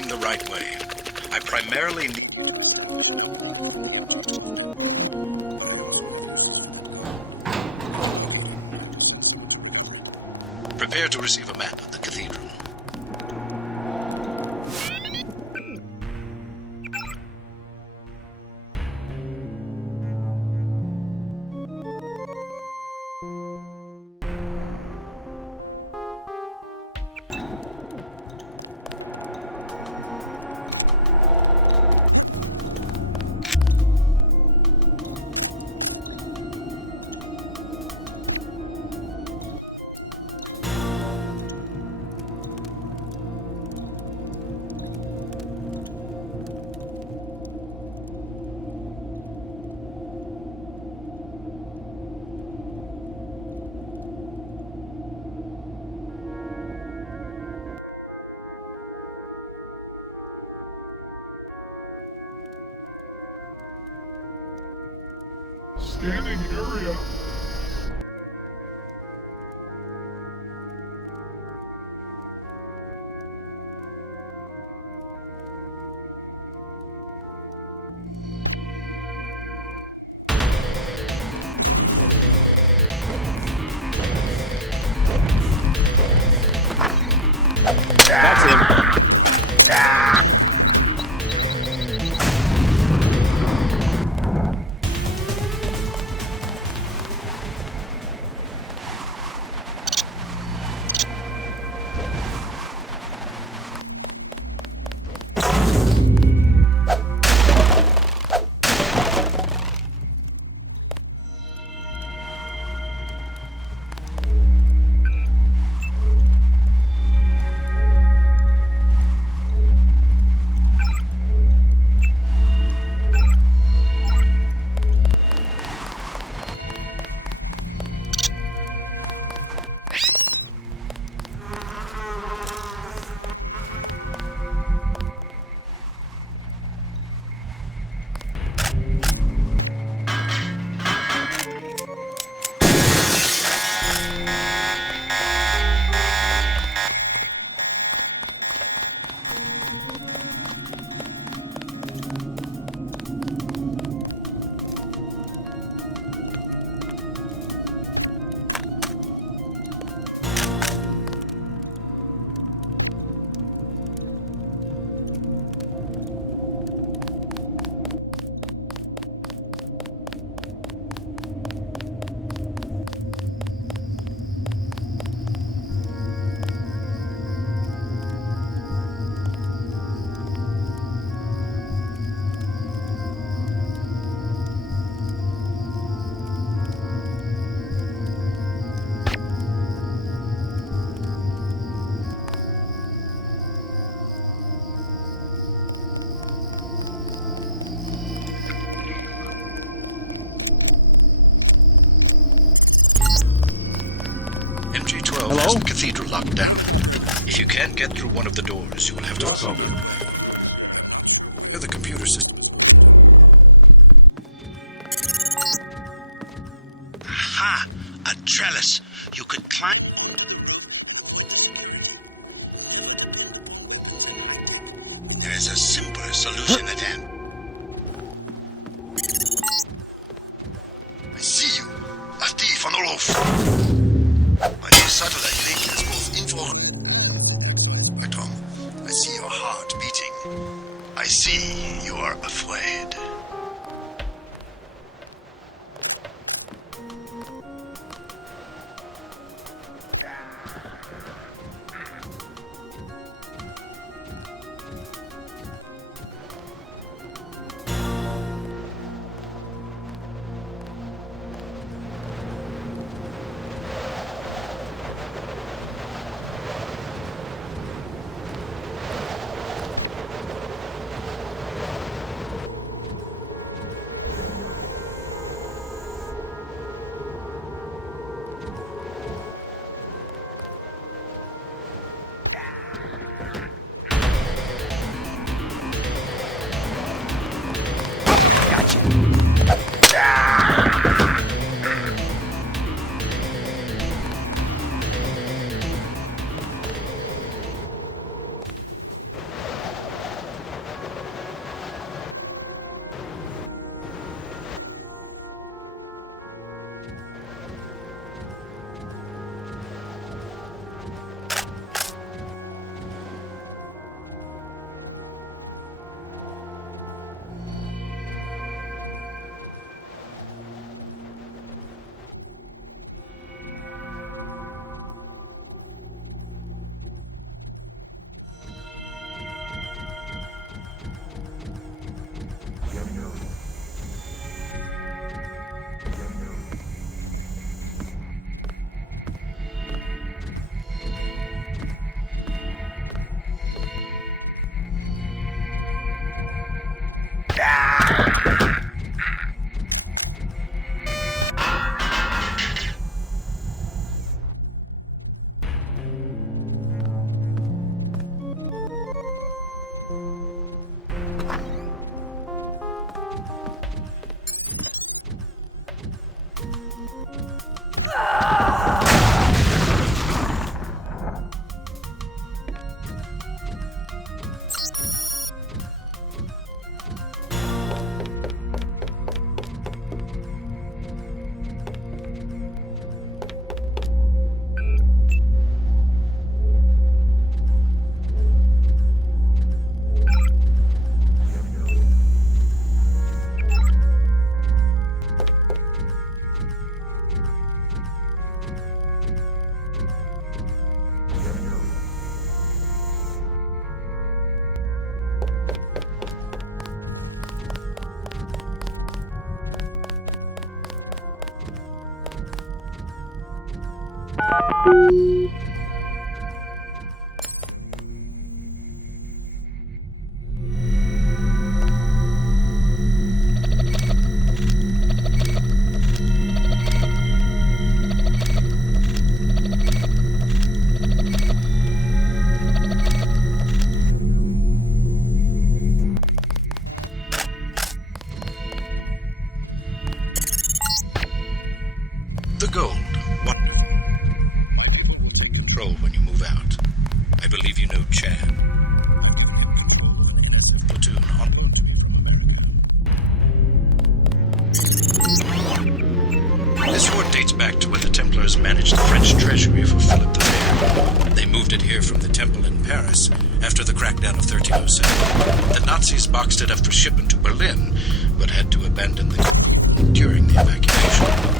going the right way. I primarily need... Prepare to receive a map of the cathedral. Scanning area. That's him. Has the cathedral locked down. If you can't get through one of the doors, you will have to... Got something. The computer system. Aha! A trellis. You could climb... There is a simpler solution at hand. I see you. A thief on the roof. My new satellite link has both info... Tom, I see your heart beating. I see you are afraid. move out. I believe you know Chad. Platoon on. This fort dates back to when the Templars managed the French treasury for Philip the Fair. They moved it here from the temple in Paris after the crackdown of 1307. The Nazis boxed it up for shipment to Berlin, but had to abandon the during the evacuation.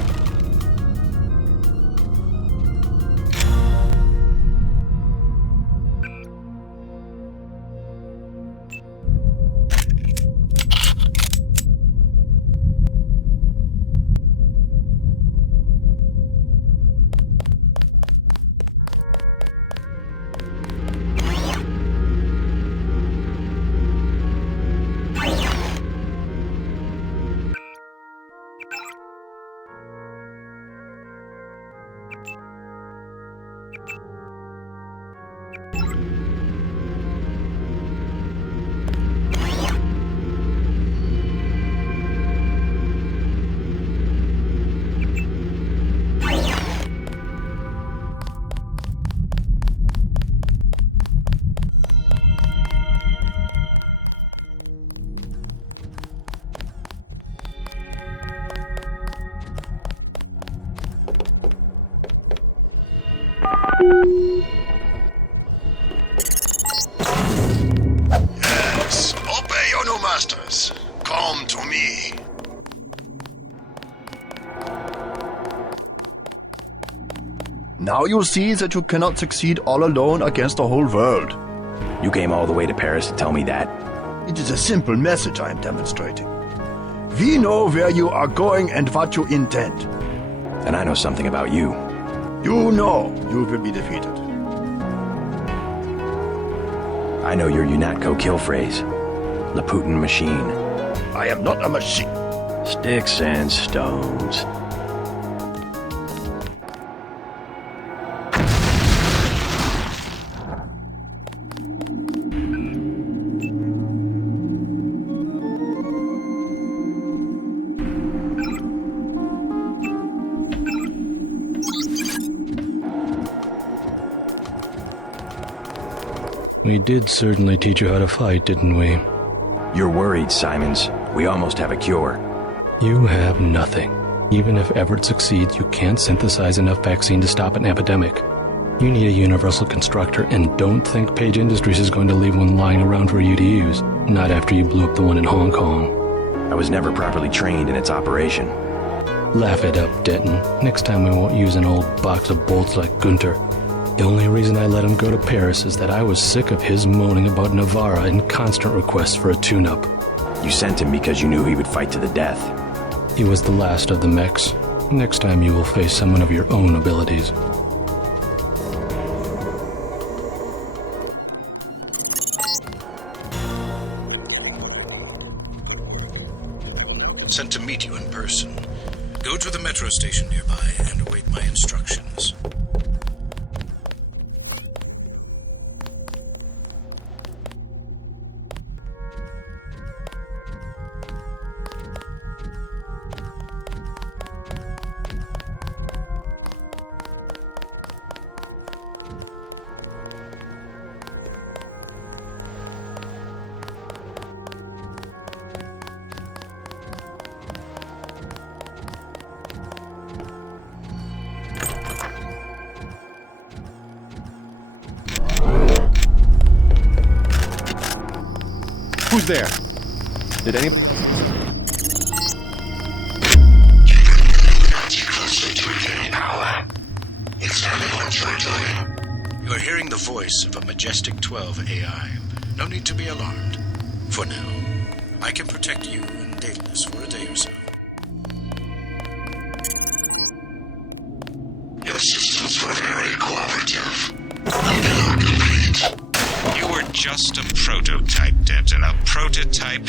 Yes, obey your new masters. Come to me. Now you see that you cannot succeed all alone against the whole world. You came all the way to Paris to tell me that? It is a simple message I am demonstrating. We know where you are going and what you intend. And I know something about you. You know you will be defeated. I know your UNATCO kill phrase. Laputin machine. I am not a machine. Sticks and stones. We did certainly teach you how to fight, didn't we? You're worried, Simons. We almost have a cure. You have nothing. Even if Everett succeeds, you can't synthesize enough vaccine to stop an epidemic. You need a universal constructor, and don't think Page Industries is going to leave one lying around for you to use. Not after you blew up the one in Hong Kong. I was never properly trained in its operation. Laugh it up, Denton. Next time we won't use an old box of bolts like Gunther. The only reason I let him go to Paris is that I was sick of his moaning about Navarra and constant requests for a tune-up. You sent him because you knew he would fight to the death. He was the last of the mechs. Next time you will face someone of your own abilities. Sent to meet you in person. Go to the metro station nearby and await my instructions. Who's there? Did any... You are hearing the voice of a Majestic 12 AI. No need to be alarmed. For now, I can protect you and Daedalus for a day or so. Your systems were very cooperative. Now complete. You were just a prototype, Denton. A prototype.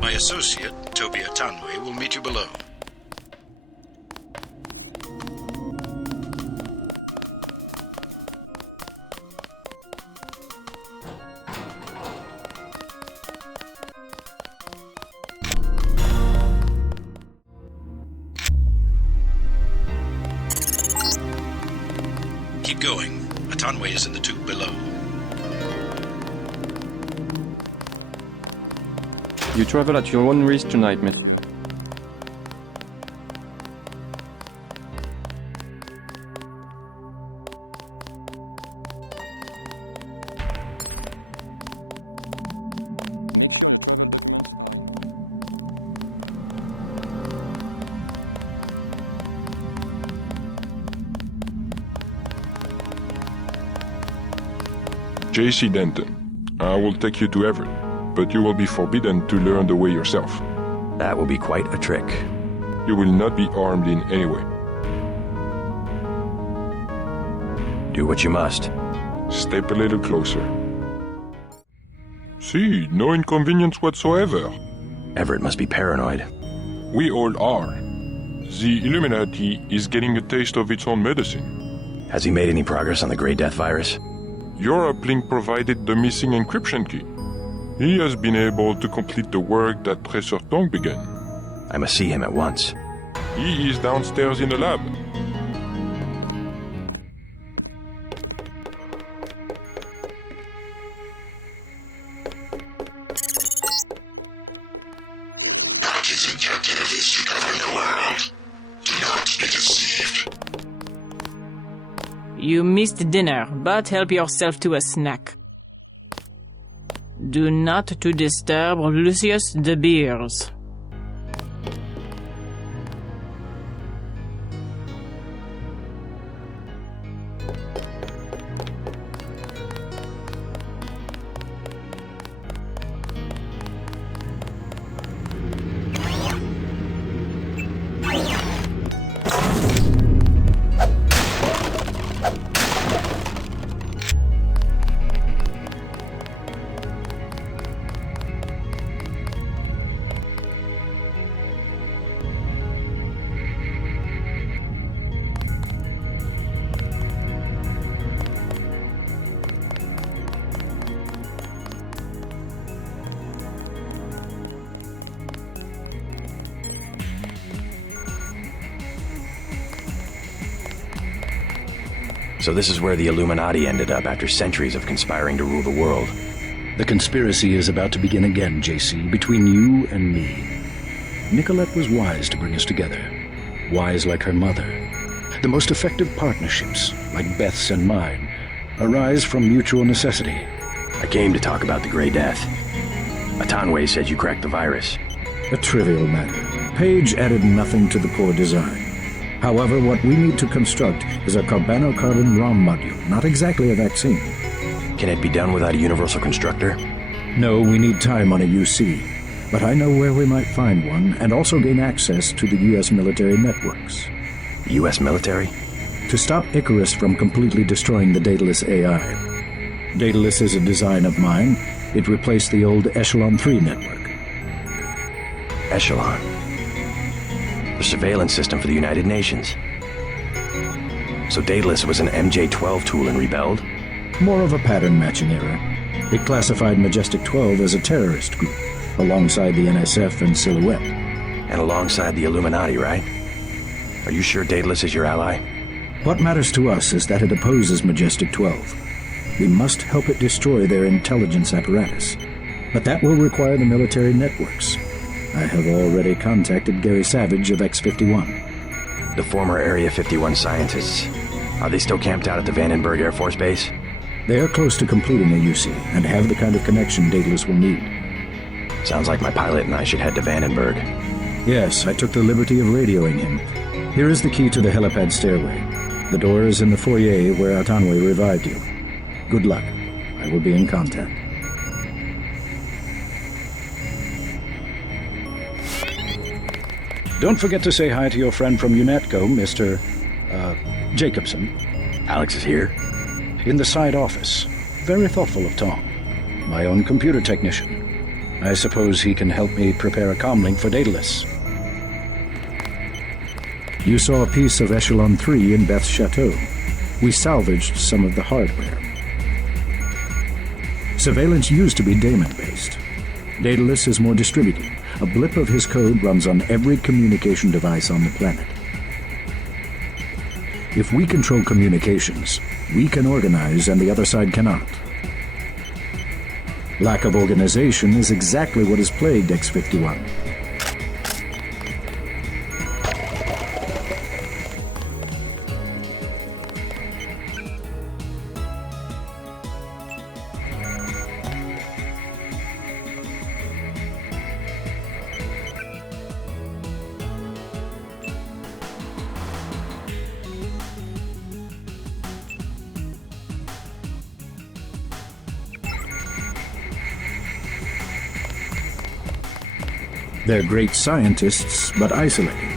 My associate, Toby Atanwe, will meet you below. going. Atanwe is in the tube below. You travel at your own risk tonight, Miss. J.C. Denton, I will take you to Everett, but you will be forbidden to learn the way yourself. That will be quite a trick. You will not be armed in any way. Do what you must. Step a little closer. See, no inconvenience whatsoever. Everett must be paranoid. We all are. The Illuminati is getting a taste of its own medicine. Has he made any progress on the Grey Death virus? Your uplink provided the missing encryption key. He has been able to complete the work that Professor Tong began. I must see him at once. He is downstairs in the lab. Bounties and captivities covering the world. Do not be deceived. You missed dinner, but help yourself to a snack. Do not to disturb Lucius DeBeers. So this is where the Illuminati ended up after centuries of conspiring to rule the world. The conspiracy is about to begin again, JC, between you and me. Nicolette was wise to bring us together. Wise like her mother. The most effective partnerships, like Beth's and mine, arise from mutual necessity. I came to talk about the Grey Death. Atanwe said you cracked the virus. A trivial matter. Page added nothing to the core design. However, what we need to construct is a carbano-carbon ROM module, not exactly a vaccine. Can it be done without a universal constructor? No, we need time on a UC. But I know where we might find one, and also gain access to the U.S. military networks. U.S. military? To stop Icarus from completely destroying the Daedalus AI. Daedalus is a design of mine. It replaced the old Echelon 3 network. Echelon? The surveillance system for the United Nations. So Daedalus was an MJ-12 tool and rebelled? More of a pattern-matching error. It classified Majestic 12 as a terrorist group, alongside the NSF and Silhouette. And alongside the Illuminati, right? Are you sure Daedalus is your ally? What matters to us is that it opposes Majestic 12. We must help it destroy their intelligence apparatus. But that will require the military networks. I have already contacted Gary Savage of X-51. The former Area 51 scientists. Are they still camped out at the Vandenberg Air Force Base? They are close to completing a UC and have the kind of connection Daedalus will need. Sounds like my pilot and I should head to Vandenberg. Yes, I took the liberty of radioing him. Here is the key to the helipad stairway. The door is in the foyer where Atanwe revived you. Good luck. I will be in contact. Don't forget to say hi to your friend from UNATCO, Mr. Jacobson. Alex is here? In the side office. Very thoughtful of Tom. My own computer technician. I suppose he can help me prepare a comlink for Daedalus. You saw a piece of Echelon 3 in Beth's chateau. We salvaged some of the hardware. Surveillance used to be daemon-based. Daedalus is more distributed. A blip of his code runs on every communication device on the planet. If we control communications, We can organize and the other side cannot. Lack of organization is exactly what has plagued X-51. They're great scientists, but isolated.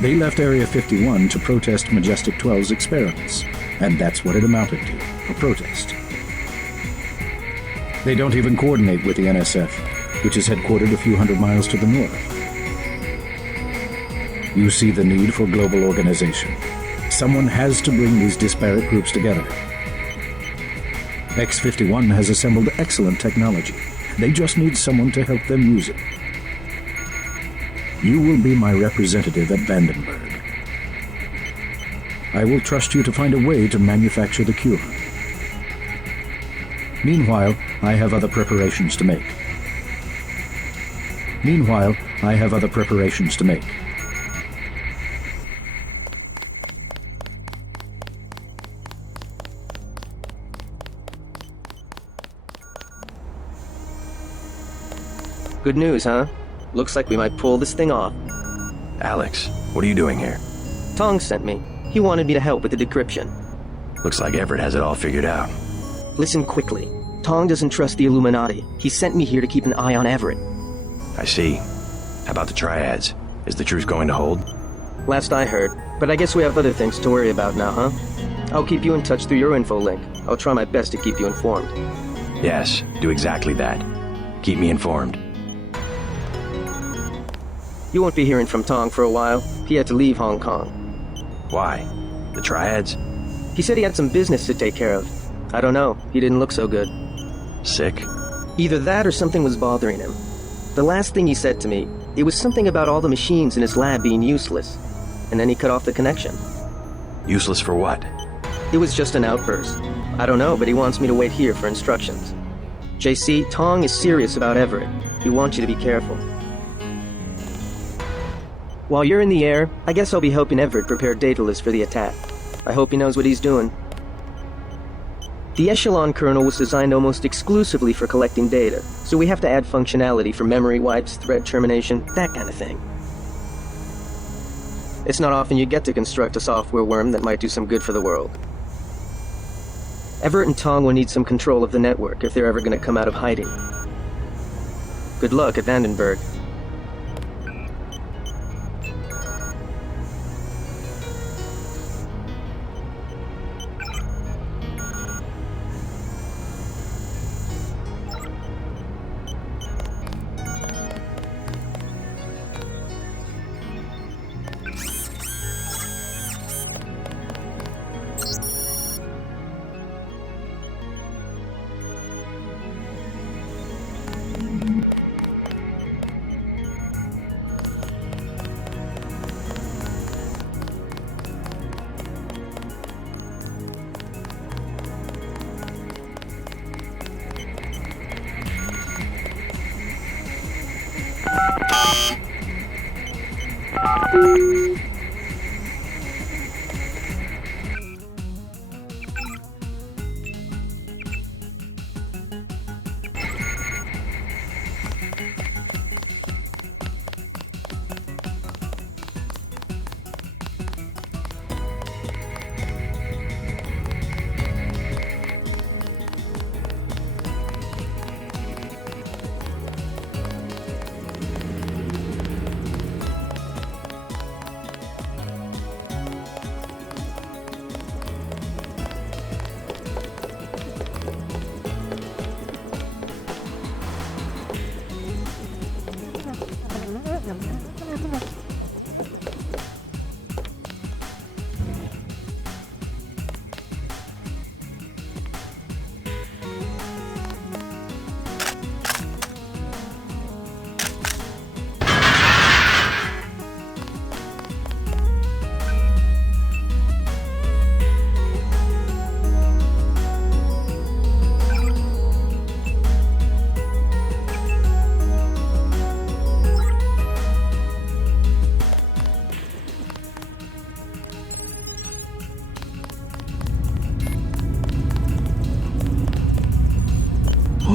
They left Area 51 to protest Majestic 12's experiments, and that's what it amounted to, a protest. They don't even coordinate with the NSF, which is headquartered a few hundred miles to the north. You see the need for global organization. Someone has to bring these disparate groups together. X-51 has assembled excellent technology. They just need someone to help them use it. You will be my representative at Vandenberg. I will trust you to find a way to manufacture the cure. Meanwhile, I have other preparations to make. Good news, huh? Looks like we might pull this thing off. Alex, what are you doing here? Tong sent me. He wanted me to help with the decryption. Looks like Everett has it all figured out. Listen quickly. Tong doesn't trust the Illuminati. He sent me here to keep an eye on Everett. I see. How about the triads? Is the truce going to hold? Last I heard. But I guess we have other things to worry about now, huh? I'll keep you in touch through your info link. I'll try my best to keep you informed. Yes, do exactly that. Keep me informed. You won't be hearing from Tong for a while. He had to leave Hong Kong. Why? The triads? He said he had some business to take care of. I don't know. He didn't look so good. Sick? Either that or something was bothering him. The last thing he said to me, it was something about all the machines in his lab being useless. And then he cut off the connection. Useless for what? It was just an outburst. I don't know, but he wants me to wait here for instructions. JC, Tong is serious about Everett. He wants you to be careful. While you're in the air, I guess I'll be helping Everett prepare Daedalus for the attack. I hope he knows what he's doing. The Echelon kernel was designed almost exclusively for collecting data, so we have to add functionality for memory wipes, thread termination, that kind of thing. It's not often you get to construct a software worm that might do some good for the world. Everett and Tong will need some control of the network if they're ever going to come out of hiding. Good luck at Vandenberg.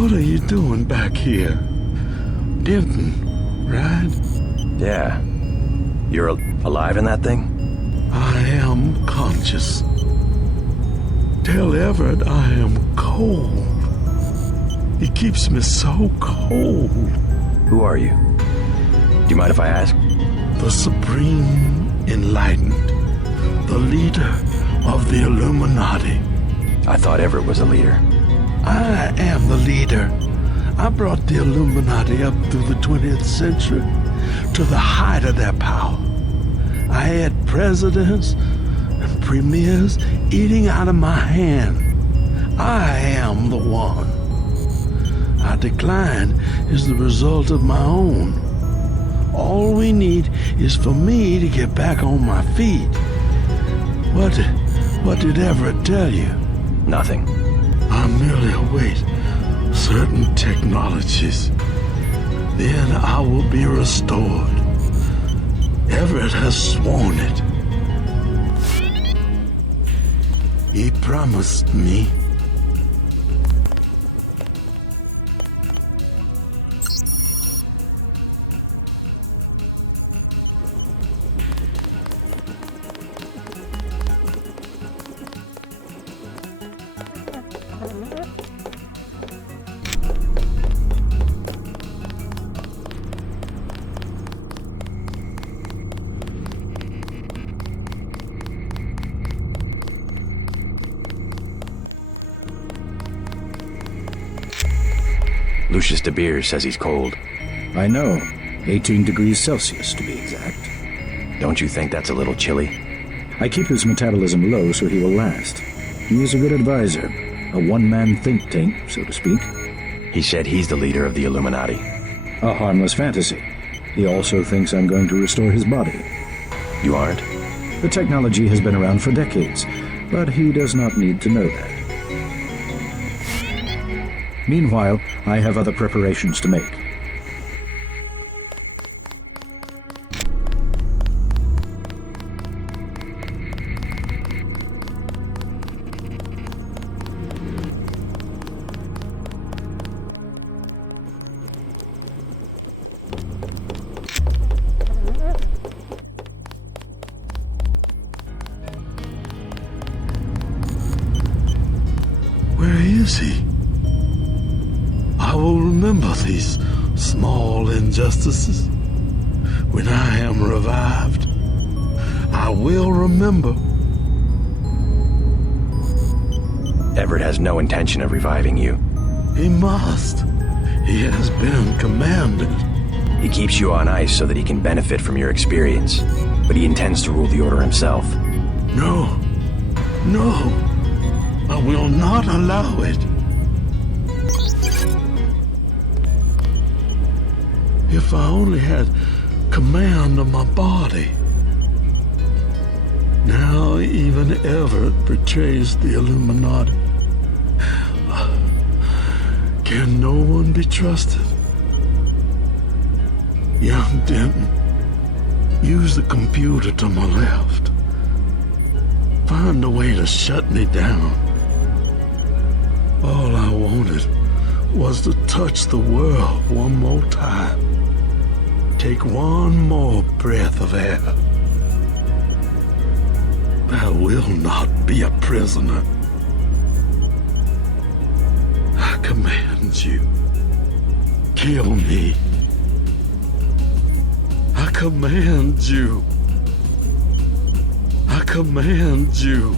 What are you doing back here? Denton, right? Yeah. You're alive in that thing? I am conscious. Tell Everett I am cold. He keeps me so cold. Who are you? Do you mind if I ask? The Supreme Enlightened. The leader of the Illuminati. I thought Everett was a leader. I am the leader. I brought the Illuminati up through the 20th century to the height of their power. I had presidents and premiers eating out of my hand. I am the one. Our decline is the result of my own. All we need is for me to get back on my feet. What did Everett tell you? Nothing. I merely await certain technologies. Then I will be restored. Everett has sworn it. He promised me. Lucius DeBeers says he's cold. I know. 18 degrees Celsius, to be exact. Don't you think that's a little chilly? I keep his metabolism low so he will last. He is a good advisor. A one-man think tank, so to speak. He said he's the leader of the Illuminati. A harmless fantasy. He also thinks I'm going to restore his body. You aren't? The technology has been around for decades, but he does not need to know that. Meanwhile, I have other preparations to make. Where is he? I will remember these small injustices. When I am revived, I will remember. Everett has no intention of reviving you. He must. He has been commanded. He keeps you on ice so that he can benefit from your experience, but he intends to rule the Order himself. No. No. I will not allow it. If I only had command of my body. Now even Everett betrays the Illuminati. Can no one be trusted? Young Denton, use the computer to my left. Find a way to shut me down. All I wanted was to touch the world one more time. Take one more breath of air. I will not be a prisoner. I command you. Kill me. I command you. I command you.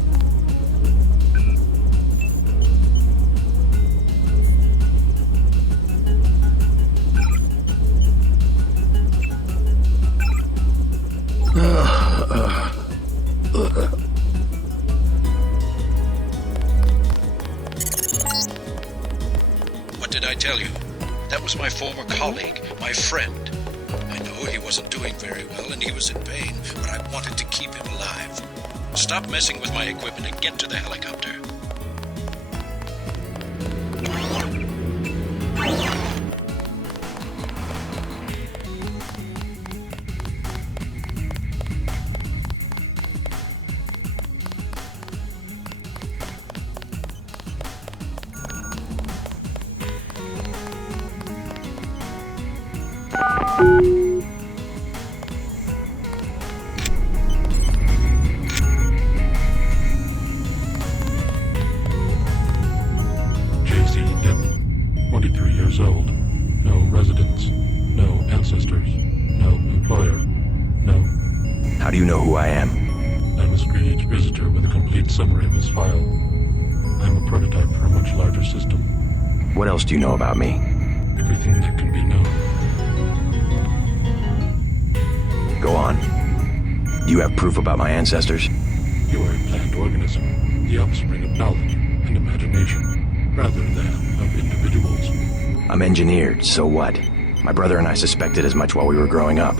What did I tell you? That was my former colleague, my friend. I know he wasn't doing very well and he was in pain, but I wanted to keep him alive. Stop messing with my equipment and get to the helicopter. J.C. Denton, 23 years old. No residence. No ancestors. No employer. No. How do you know who I am? I must greet each visitor with a complete summary of his file. I'm a prototype for a much larger system. What else do you know about me? Everything that can be known. Go on. Do you have proof about my ancestors? You are a planned organism, the offspring of knowledge and imagination, rather than of individuals. I'm engineered, so what? My brother and I suspected as much while we were growing up.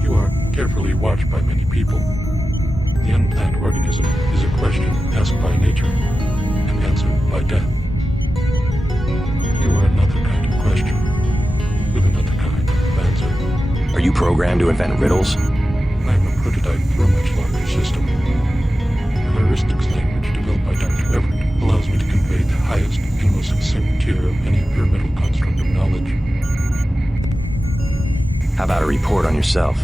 You are carefully watched by many people. The unplanned organism is a question asked by nature and answered by death. You are another kind of question, with another kind of answer. Are you programmed to invent riddles? I am a prototype for a much larger system. The heuristics language developed by Dr. Everett allows me to convey the highest and most succinct tier of any pyramidal construct of knowledge. How about a report on yourself?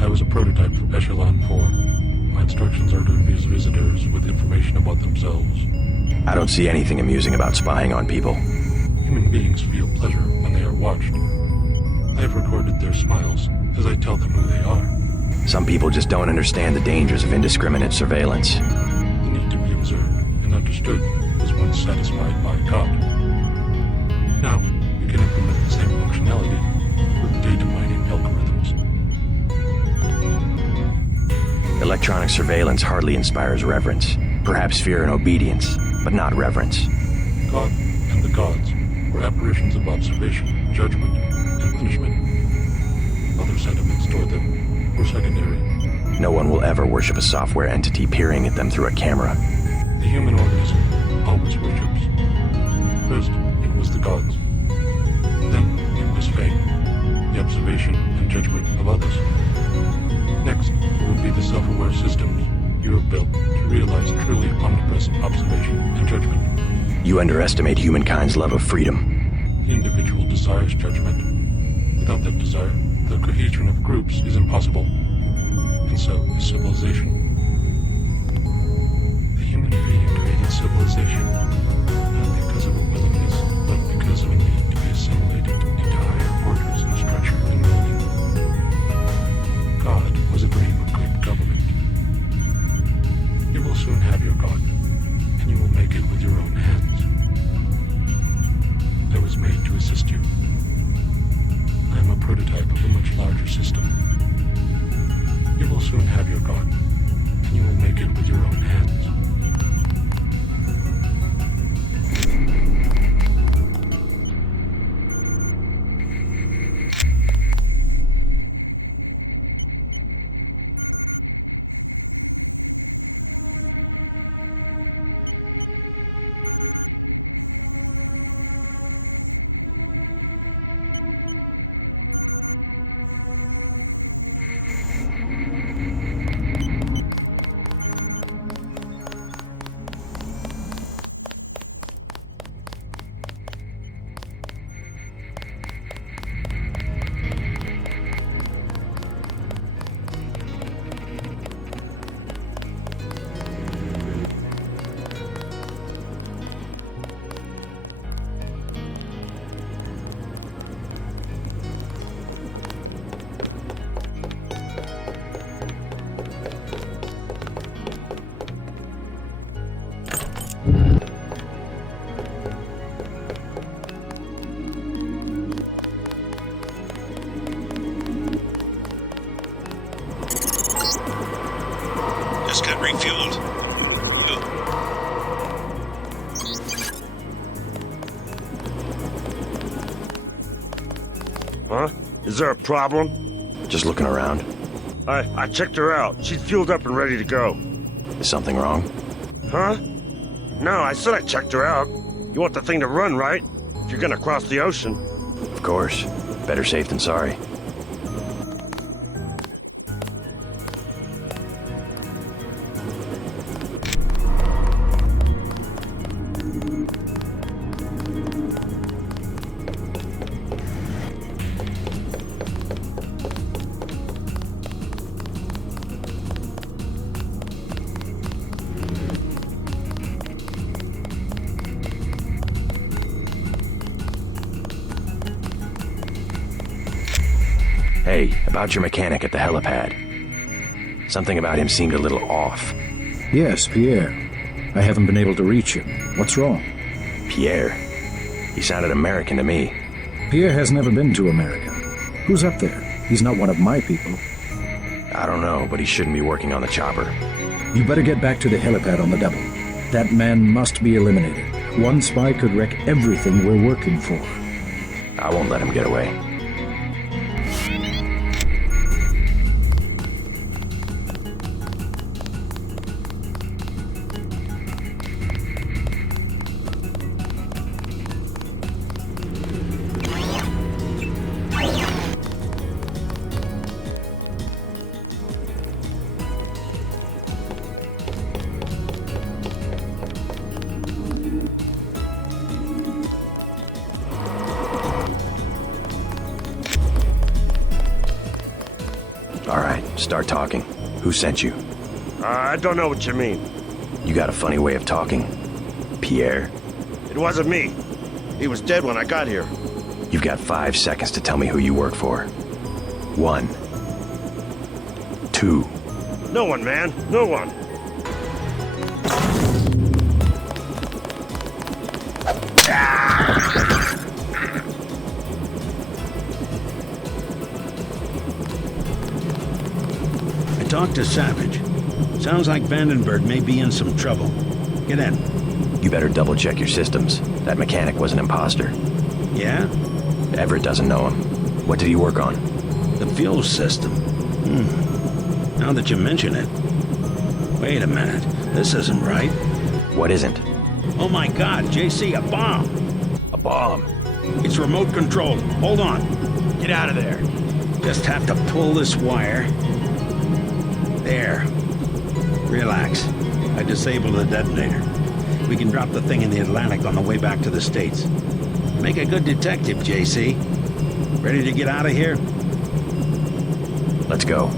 I was a prototype for Echelon 4. My instructions are to amuse visitors with information about themselves. I don't see anything amusing about spying on people. Human beings feel pleasure when they are watched. I have recorded their smiles as I tell them who they are. Some people just don't understand the dangers of indiscriminate surveillance. The need to be observed and understood was once satisfied by God. Now, we can implement the same functionality with data mining algorithms. Electronic surveillance hardly inspires reverence. Perhaps fear and obedience, but not reverence. God and the gods were apparitions of observation, judgment, and punishment. Other sentiments toward them were secondary. No one will ever worship a software entity peering at them through a camera. The human organism always worships. First, it was the gods. Then, it was fate, the observation and judgment of others. Next, it will be the self-aware systems you have built to realize truly omnipresent observation and judgment. You underestimate humankind's love of freedom. The individual desires judgment. Without that desire, the cohesion of groups is impossible. And so is civilization. The human being created civilization, not because of a willingness, but because of a need to be assimilated into higher orders of structure and meaning. God was a dream of good government. You will soon have your God, and you will make it with your own hands. I was made to assist you. I am a prototype of a much larger system. You will soon have your God, and you will make it with your own hands. Just got refueled. Good. Huh? Is there a problem? Just looking around. I checked her out. She's fueled up and ready to go. Is something wrong? Huh? No, I said I checked her out. You want the thing to run, right? If you're gonna cross the ocean. Of course. Better safe than sorry. Hey, about your mechanic at the helipad. Something about him seemed a little off. Yes, Pierre. I haven't been able to reach him. What's wrong? Pierre? He sounded American to me. Pierre has never been to America. Who's up there? He's not one of my people. I don't know, but he shouldn't be working on the chopper. You better get back to the helipad on the double. That man must be eliminated. One spy could wreck everything we're working for. I won't let him get away. Alright, start talking. Who sent you? I don't know what you mean. You got a funny way of talking. Pierre? It wasn't me. He was dead when I got here. You've got 5 seconds to tell me who you work for. 1. 2. No one, man. No one. I talked to Savage. Sounds like Vandenberg may be in some trouble. Get in. You better double-check your systems. That mechanic was an imposter. Yeah? Everett doesn't know him. What did he work on? The fuel system. Now that you mention it. Wait a minute. This isn't right. What isn't? Oh my god, JC, a bomb! A bomb? It's remote controlled. Hold on. Get out of there. Just have to pull this wire. There. Relax. I disabled the detonator. We can drop the thing in the Atlantic on the way back to the States. Make a good detective, JC. Ready to get out of here? Let's go.